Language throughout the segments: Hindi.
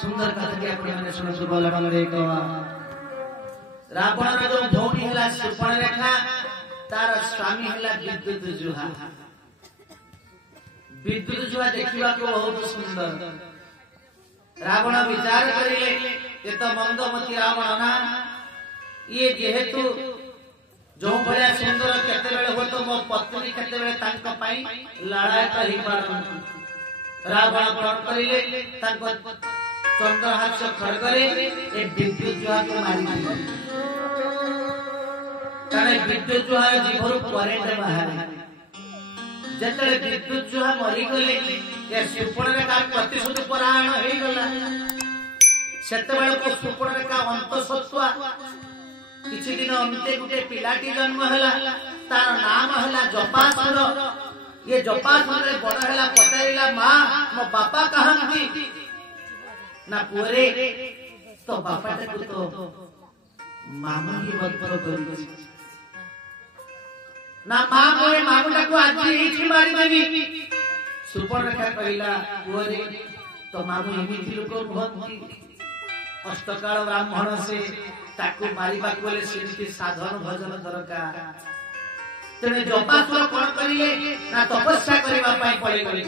सुंदर कथा के अपने मैंने सुन सुबह लगन रे कवा रावण रे जो भौणी हला सुपर्णरेखा तार स्वामी हला विद्युत जुहा देखिबा को बहुत सुंदर। रावण विचार करिले ये तो मंदमती रावण ना ये जेहेतु जो भया सुंदर केते बेले हो तो मो पत्नी केते बेले तांका पाई लड़ाई करि पारन। रावण कोन करिले तांको चंद्रहास खड़गरे ए विद्युत जुहा को मारी दिले कारण विद्युत जुहा जीवरु करेंट बाहर जतले विद्युत जुहा मरी गले ए सुपर्णरेखा प्रतिशोध परायण होई गला। सेते बेले को सुपर्णरेखा अंतसत्वा किछि दिन अंते गुटे पिलाटी जन्म हला तार नाम हला जपासुर। ये जपासुर रे बड़ हला पताइला मां मो बापा कहंती ना पुरे तो बापा को तो मामा ही बदबर करी ना मां मोए मामुटा को आज ही मारी देवी। सुपर्णरेखा कहला पुरे तो मामू एमिति लोक कहंती अष्टकाल ब्राह्मण से ताकू मारिबा कोले सिंती साधन भजन दरकार। तेने जपासुर कोन करिले ना तपस्या करिबा पई पड़े गले।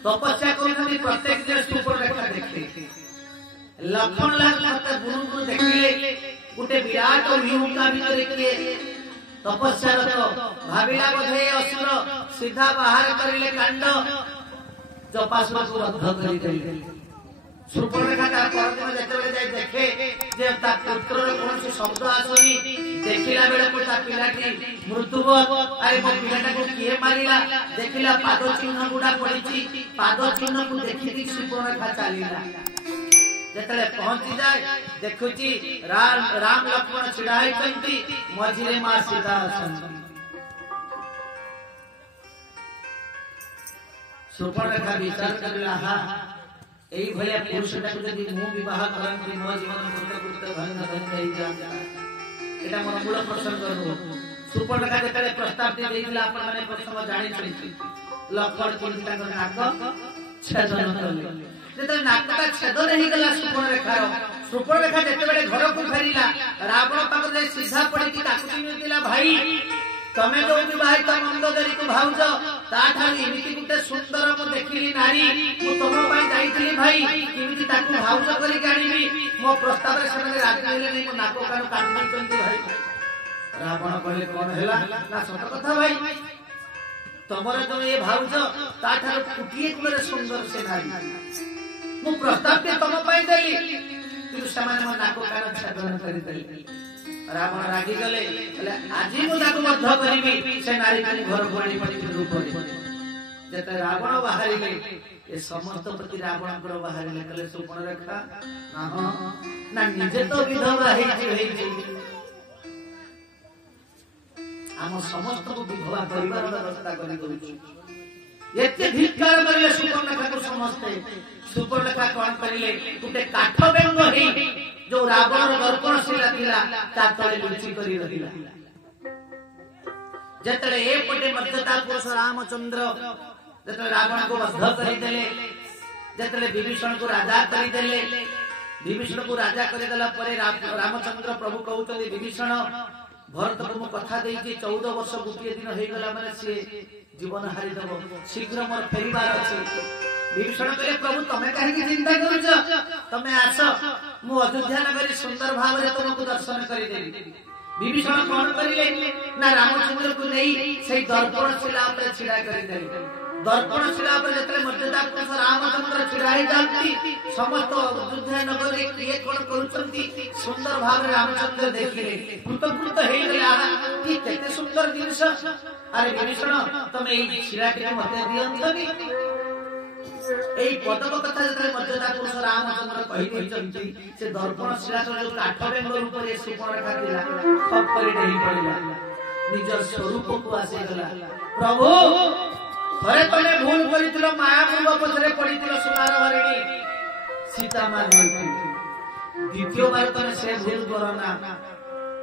तपस्या करथि प्रत्येक दिन सुपर्णरेखा देखते लक्षण लागते गुरु देखिले गुटे विराट व्यूका भीतर किए तपस्या भाविला बोधे असुर सीधा बाहर करिले कांड जपासुर को बद्ध करि देले। सुपर्णरेखा तार परदिन जेतेबेले जाय देखे जे ता पुत्रर कोनसी शब्द आसनी देखिला बेले को ता पिलाटी मृत्युवत अरे मो पिलाटा को किए मारिला देखिला पाद चिन्ह गुडा पड़िछि पाद चिन्ह को देखि सुपर्णरेखा चालिला। जेतेले पहुंची जाय देखुची राम लक्ष्मण छिड़ाई कंती मझिरे मां सीता अछंती। सुपर्णरेखा विचार करला हा एई भया पुरुषटा को जदी मु विवाह करन मो जीवन कृत धन धन कहि जा एटा मोर मूल प्रसंग करू। सुपर्णरेखा जेतले प्रस्ताव दे देइला अपन माने प्रसंग जानि छी लक्ष्मण चिंता कर नाक छेदन करले जेतले नाकटा छेदन हे गला सुपर्णरेखा जेतेबेले घर को फेरिला रावण पाक जे सीधा पड़ी कि ताकुती मिलतिला भाई तमे जो विवाहित मंदोदरी को भाउज ताठा इमिति गुटे सुंदर मो देखिली नारी मु तमो पई जाईतली भाई किमिति ताकू भाउज करी गाणीबी मो प्रस्ताव रे सने राजी हेले नै मो नाको कानो काटि चंती भाई। रावण कहले कोन हैला ना सत कथा भाई तमरे जो ये भाउज ताठा कुटिए कुले सुंदर से नारी मु प्रस्ताव के तमो पई देली किंतु समान मो नाको कानो छादन करी देली। रावण रागी गले आज मु ताको बद्ध करिबी से नारी को घर पड़ी पड़ी रूप रे जते रावण बाहरिले ए समस्त प्रति रावण कर बाहरिले कले सुपर्णरेखा ना हो ना निजे तो विधवा हेई हम समस्त को विधवा परिवार व्यवस्था करि दउछु एते धिक्कार करले सुपर्णरेखा को समस्ते। सुपर्णरेखा कोन करिले गुटे काठ बेंग हेई जो रावण दर्पणशीला थिला ता तळे लुचि करी रहिला। जेतले ए पटे मध्यता पुरुष रामचंद्र जेतले रावण को बद्ध करि देले जेतले विभीषण को राजा करि देले विभीषण को राजा करि देला परे रामचंद्र प्रभु कहउतले विभीषण भरत को कथा देई जे 14 वर्ष गुटिए दिन होई गला माने से जीवन हारि देबो शीघ्र मोर फेरिबार अछि। विभीषण कहले प्रभु तमे काहे की चिंता करूछ तमे आस मु अयोध्या नगरी सुंदर भाव रे तुमको दर्शन करि देबी। विभीषण कोन करिले ना रामचंद्र को नहीं सही दर्पणशिला पर छिड़ा करि देले। दर्पणशिला पर जतले मर्यादा पुरुष रामचंद्र छिड़ाई जाती समस्त अयोध्या नगरी किए कोन करूछंती सुंदर भाव रे रामचंद्र देखिले कृतकृत हेई गला कि केते सुंदर जिंस। अरे विभीषण तमे एई छिड़ाटी मते दियंतनी एई पदक कथा जतले मर्यादा पुरुष रामचंद्र कहि देचंती से दर्पणशिला जो काठ बेंग रूप रे सुपर्णरेखा दिला खप करि देई पड़िला निज स्वरूप को आसे गला। प्रभु थरे तने भूल करितिलो माया पूर्व पछरे पड़ितिलो सुनार हरिणी सीता मारती द्वितीय बार तने से भूल करना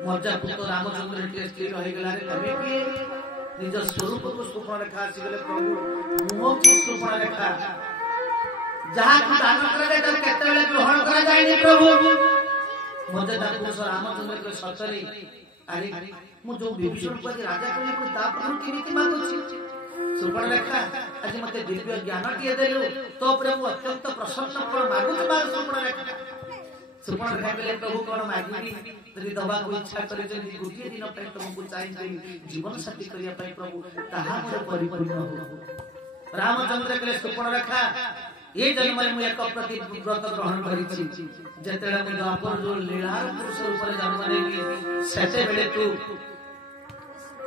मर्यादा पुत्र रामचंद्र के स्थिर रहि गला रे तमे के निज स्वरूप को सुपर्णरेखा आसी गले प्रभु मुह की सुपर्णरेखा जहाँ को दान कराए तो केते बेले ग्रहण करा जायनि प्रभु मर्यादा पुरुष रामचंद्र के सचरे अरे मु जो विभीषण को राजा करी को तापर केमिति मागुछि सुपर्णरेखा आज मते दिव्य ज्ञान टिए देलु तो प्रभु अत्यंत प्रसन्न फल मागुछि माग सुपर्णरेखा बेले प्रभु कोन मागुछि यदि दबा को इच्छा करे जदि गोटे दिन पे तुमको चाहिए जीवन साथी करिया पई प्रभु ताहा मोर परिपूर्ण हो रामचंद्र के सुपर्णरेखा ये जन्म में एक प्रति व्रत ग्रहण करिछि जेतेला में द्वापर जो लीला पुरुष ऊपर जन्म नेली सेते बेले तू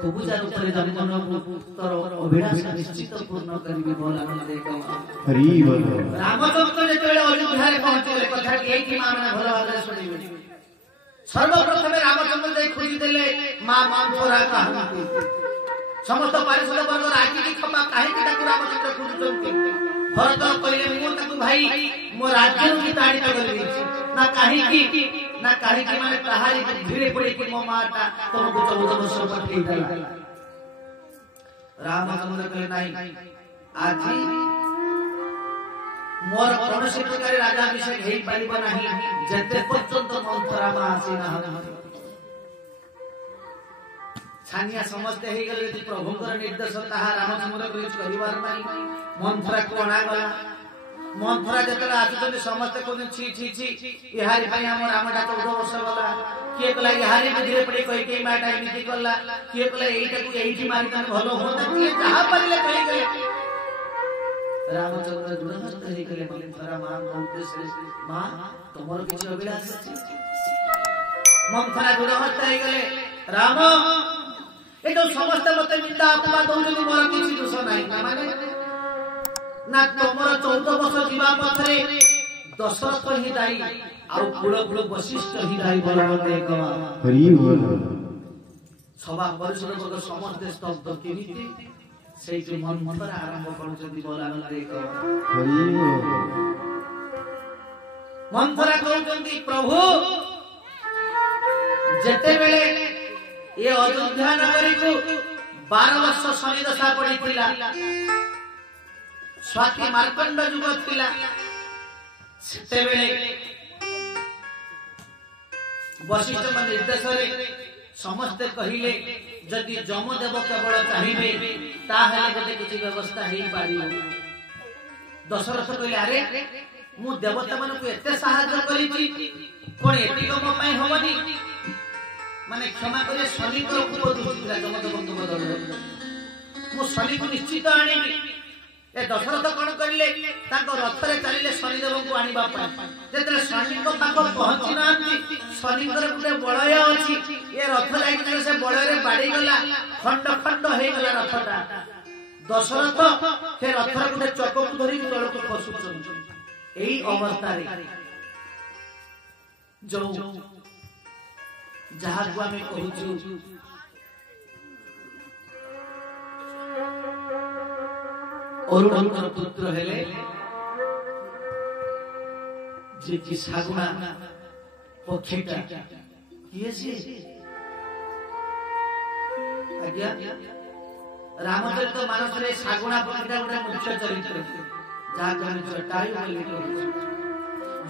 प्रभुजा ऊपर जन्म न तोर अभिलाषा निश्चित पूर्ण करिबे बोला नंदे कवा हरि बोल रामचंद्र जेतेले अयोध्या रे पहुंचले कथा के एकी माने भलो भाबरे सुनिबे सर्वप्रथम रामचंद्र जे खोजी देले मां मंथरा कहंती समस्त पारिषद वर्ग राजी की खपा काहे कि ठाकुर रामचंद्र खोजुचंती भरत कहले मु ताकू भाई मो राज्य की ताड़ी करबी ना काहे कि माने तहारी धीरे पड़े कि मो माता तुमको 14 वर्ष पर ठीक है रामचंद्र कहले नहीं आज मोर कौनसी प्रकार राजाभिषेक हेई पारिबो नाही जते पर्यंत मंथरा मा आसीना छानिया समझते हे गले कि प्रभुकर निर्देश ताहा रामचंद्र कुछ करिवार नाही मंथरा कोणा गला मंथरा जतला आसुचंदी समस्त कोन छी छी छी इहारी भाई हम रामडा 14 वर्ष गला किए कला इहारी धीरे पड़े कहि के माटा एमिति करला किए कला एइटा को एइठी मारी तन भलो होता किए जहां परले कहि गले रामचंद्र दुरहस्त हे गले मंथरा मां बहुते श्रेष्ठ मां तमरो किछ अभिलाष अछि मंथरा दुरहस्त हे गले राम ए जो समस्त मते निंदा अपमान दउजनी मोर किछि दोष नाही माने ना तमरो 14 वर्ष जीवा पथरे दशरथ ही दाई आ कुल कुल वशिष्ठ ही दाई बलवंत एकवा हरि बोल सभा परिषद वर्ग समस्त स्तब्ध केमिति सेई जे मंथरा आरंभ करूचंदी बलवंत एकवा हरि बोल मंथरा कहउचंदी प्रभु जते बेले ये अयोध्या नगरी को 12 वर्ष शनि दशा पड़ीथिला स्वाति मार्कंड युग थिला सेते बेले वशिष्ठ मन निर्देश रे समस्त कहिले जदि जमदेव केवल चाहिबे ताहे गोटे किछि व्यवस्था हेई पारियो दशरथ कहले अरे मु देवता मन को एते सहायता करिछि कोन एति कम पई होवनी माने क्षमा करे शनि को उपदुष्टिला जमदेव को बदल मु शनि को निश्चित आनिबी ए दशरथ कोन करले ताको रथ रे चलिले शनि देव को आनिबा पई जेतले शनि को ताको पहुंची नांती शनि कर गुटे बळय अछि ए रथ लागि से बळय रे बाडी गला खंड खंड हे गला रथटा दशरथ से रथ रे गुटे चक को धरि तळ को फसुछन एई अवस्था रे जो जहाँ को आमे कहूछु अरुणकर पुत्र हेले जे कि सागुना पक्षीटा किए से आज्ञा रामचरित मानस रे सागुना पक्षीटा गोटे मुख्य चरित्र जहाँ को आमे जटायु बोली कहूछु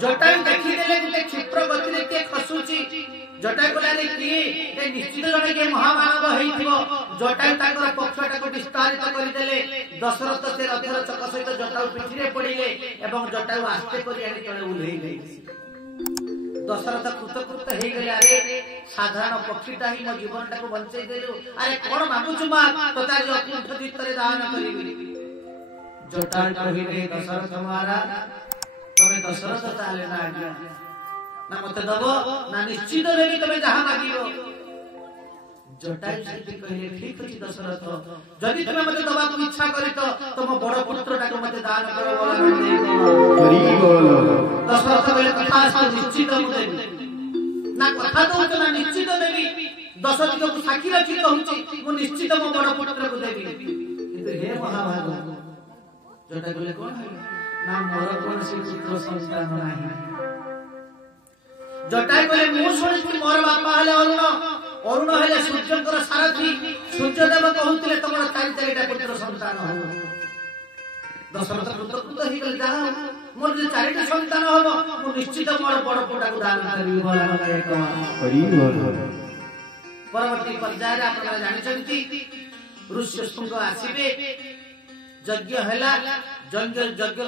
जटायु देखि देले गोटे क्षिप्र गति रे के खसुची जटायु बोलाले कि ए निश्चित जने के महामानव हेइथिबो जटायु ताकर पक्षटा को विस्तारित करि देले दशरथ से रथर चक सहित जटायु पिठिरे पडिले एवं जटायु आस्ते करि आनि तळे उल्हेइ देले दशरथ कृतकृत हेइ गेले अरे साधारण पक्षीटा ही मो जीवनटा को बंचै देलु अरे कोन मागुछु मा तोता जो अकुंठ चित्तरे दान करिबि जटायु कहिले दशरथ महाराज तमे दशरथ ताले ना आज्ञा ना मते दबो ना निश्चित देबी तमे जहां मागिबो जटायु से कहले ठीक अछि दशरथ जदि तमे मते दबा को इच्छा करी तो तुम बड़ पुत्रटा को मते दान करो बोला दे हरि बोल दशरथ कहले कथा निश्चित देबी ना कथा तो ना निश्चित देबी दशरथ को साक्षी रखी कहूची मु निश्चित मो बड़ पुत्र को देबी किंतु हे महाभाग जटायु कहले कोन ना मोर कोन से पुत्र संतान नाही जटायु कहले मु सुनिछि मोर बापा हले अरुण अरुण हेले सूर्यकर सारथी सूर्यदेव कहउतिले तमर 4 पुत्र संतान हो दशरथ कृतकृत हो गले जा मोर जे चारिटा संतान हबो मु निश्चित मोर बड़ पुटा को दान करिबि भला परवर्ती पर्याय आपन जानि छथि ऋष्य शृंग आसीबे यज्ञ हैला यज्ञ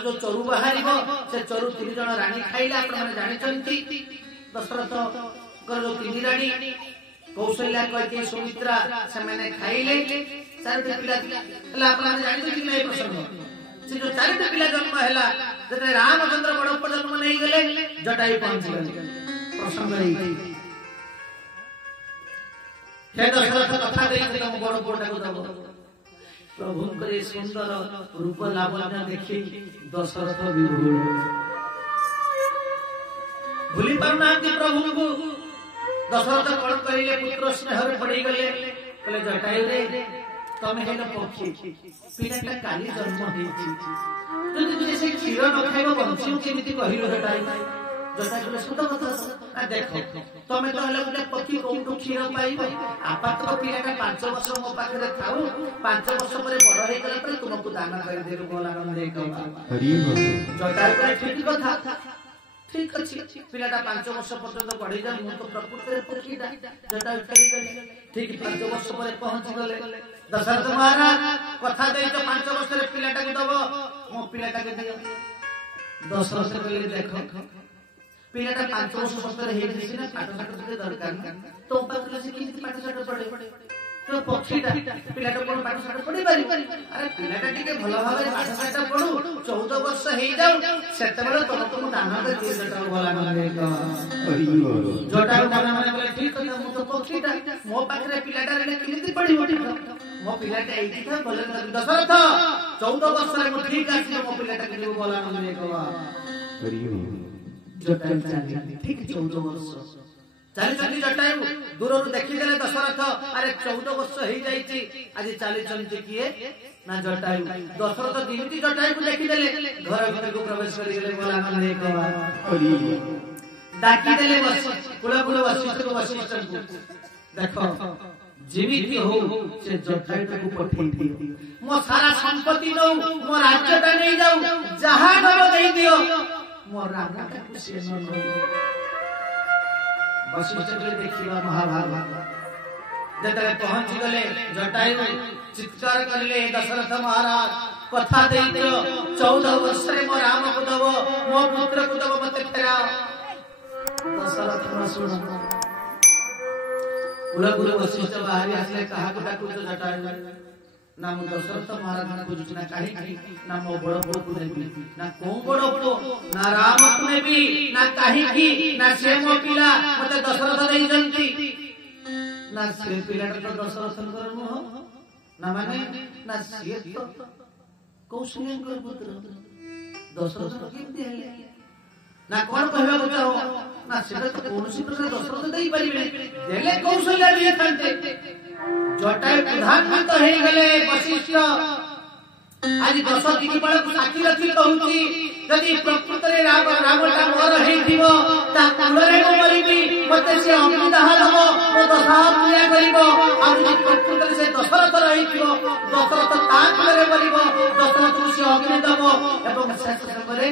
जो चरु बाहरिबो से चरु 3 जण रानी खाइला आपन जानि छथि दशरथ कर जो 3 रानी कौशल्या कहके सुमित्रा से मैंने खाइले चारिटा पिला हला आपन जानि छथि नै प्रसंग से जो चारिटा पिला जन्म हैला जते रामचंद्र बड़ पर जन्म नै गेले जटायु पहुंची गले प्रसंग रही हे दशरथ कथा देई तुम बड़ पुटा को दबो प्रभु करे सुंदर रूप लावण्य देखि दशरथ विभोर भूली पारना प्रभु को दशरथ कण करिले पुत्र स्नेह रे पड़ी गले कहले जटायु रे तमे हेन पक्षी पिलाटा काली जन्म हेछि जदि तुझे से क्षीर न खाइबो बंशी केमिति कहिलो जटायु जटायु कहले सुत कथा आ देखो तमे तो हले गुटे पक्षी कोठु क्षीर पाइबो आपात पिलाटा 5 वर्ष मो पाखरे थाउ 5 वर्ष परे बड़ हे गला पर तुमको दान कर देबो बोला नंदे कहबा हरि जटायु कहले ठीक कथा ठीक अछि पिलाटा 5 वर्ष पर्यंत पढ़ी जा मु तो प्रकृति रे पक्षीटा जटायु कहि गले ठीक 5 वर्ष परे पहुंच गले दशरथ महाराज कथा दे तो 5 वर्ष रे पिलाटा को दबो मो पिलाटा के दियो दशरथ कहले देखो पिलाटा 5 वर्ष परे हे दिसी ना पाठ साठ के दरकार तो पाखले से किछि पाठ साठ पढ़े तो पक्षीटा पिलाटा कोन पाठ साठ पढ़ी पारि अरे पिलाटा टिके भलो भाबे पाठ साठ पढु 14 वर्ष हे जाऊ सेते बेले तुम दान दे दियो जटायु बोला नंदे जटायु दान माने बोले ठीक कथा मु तो पक्षीटा मो पाखरे पिलाटा रे किमिति पढिबो मो पिलाटा एठी था बोले दशरथ 14 वर्ष रे मो ठीक आसी मो पिलाटा के बोला नंदे कहवा जटायु चाली ठीक 14 वर्ष चाली चाली जटायु दूर देखि देले दशरथ अरे 14 वर्ष हे जाईची आज चाली चंती किए ना जटायु दशरथ दिनती जटायु को देखि देले घर को प्रवेश करि गेले बोला नंदे कहवा डाकी देले बस कुल वशिष्ठ को देखो जीवित हो से जटायु को पठेई दियो मो सारा संपत्ति दउ मो राज्यटा नै जाऊ जहां नब देई दियो मो राजा को से न वशिष्ठ के देखिबा महाभारत जतरे पहुंच गले जटायु चित्कार करले दशरथ महाराज कथा देई दियो 14 वर्ष रे मो राम को दबो मो पुत्र को दबो मते फेरा दशरथ न सुन कुल वशिष्ठ बाहरी आसले कहा को डाकु जटायु ना मो दशरथ महाराज ना बुझु ना काहे ना मो बड़ बड़ को नेबी ना को बड़ बड़ ना राम को नेबी ना काहे की ना से मो पिला मते दशरथ देई जंती ना से पिला तो दशरथ करमु ना माने ना से तो कौशल्यकर पुत्र दशरथ केमति हेले ना कोन कहबा बुझाओ ना से तो कोनसी प्रकार दशरथ देई परिबे देले कौशल्य दिए थांते जटायु प्रधानमंत्री हे गले वशिष्ठ आज 10 दिन बळ साथी रखी कहूची यदि प्रकृत रे रावणटा मोर हेथिबो ता कुलरे को मरिबी मते से अमृतदाह हो मो दशा पूरा करिवो आ यदि प्रकृत रे से दशरथ रहिथिबो दशरथ ता कुलरे मरिबो दशरथ से अग्नि दबो एवं शेष समय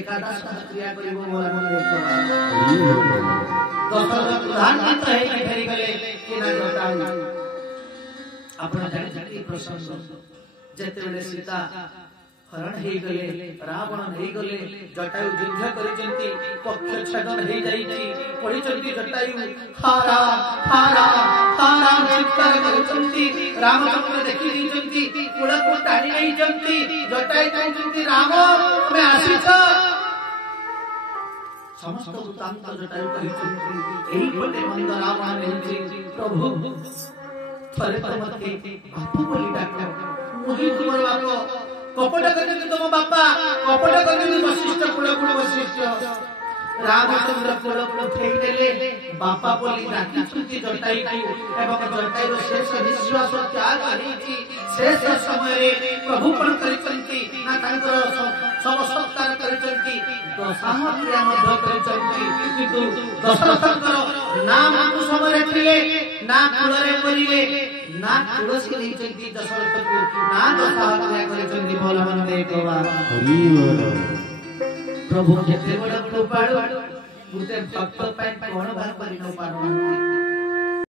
एकादश क्रिया करिवो मोर मन देखो दशरथ प्रधानमंत्री हे फेरी गले कि ना जटायु अपना जानि प्रसंग जेते बेले सीता हरण हे गले रावण हे गले जटायु युद्ध करिसेंती पक्ष छेदन हे जाईची पडिचंती जटायु हारा हारा हारा चित्कार करिसेंती रामचंद्र देखि दिचंती कुळ को टाणी नहीं जंती जटायु कहउचंती राम मैं आसीछ समस्त वृत्तांत जटायु कहिचंती एही पटे मंद रावण हेछि प्रभु थरे तो मते बापू बोली डाक मुही तुमर बाप कपट करके तुम बापा कपट करके वशिष्ठ कुल वशिष्ठ रामचंद्र कोड़ उठेई देले बापा बोली डाकी छुटी जटाई को एवं जटाई रो शेष निश्वास त्याग हेची शेष समय रे प्रभु पण करिसंती ना तांकर सब सत्कार करिसंती दशामक्रिया मध्य करिसंती किंतु दशरथकर नाम को समय थिले ना कुलरे मरिले ना तुलसी देइचंती दशरथ को ना दशामक्रिया करिसंती बोल मन देखवा हरि बोल प्रभु केते बड़ कृपाळु गुटे भक्त पाई कोन बार करि न पारो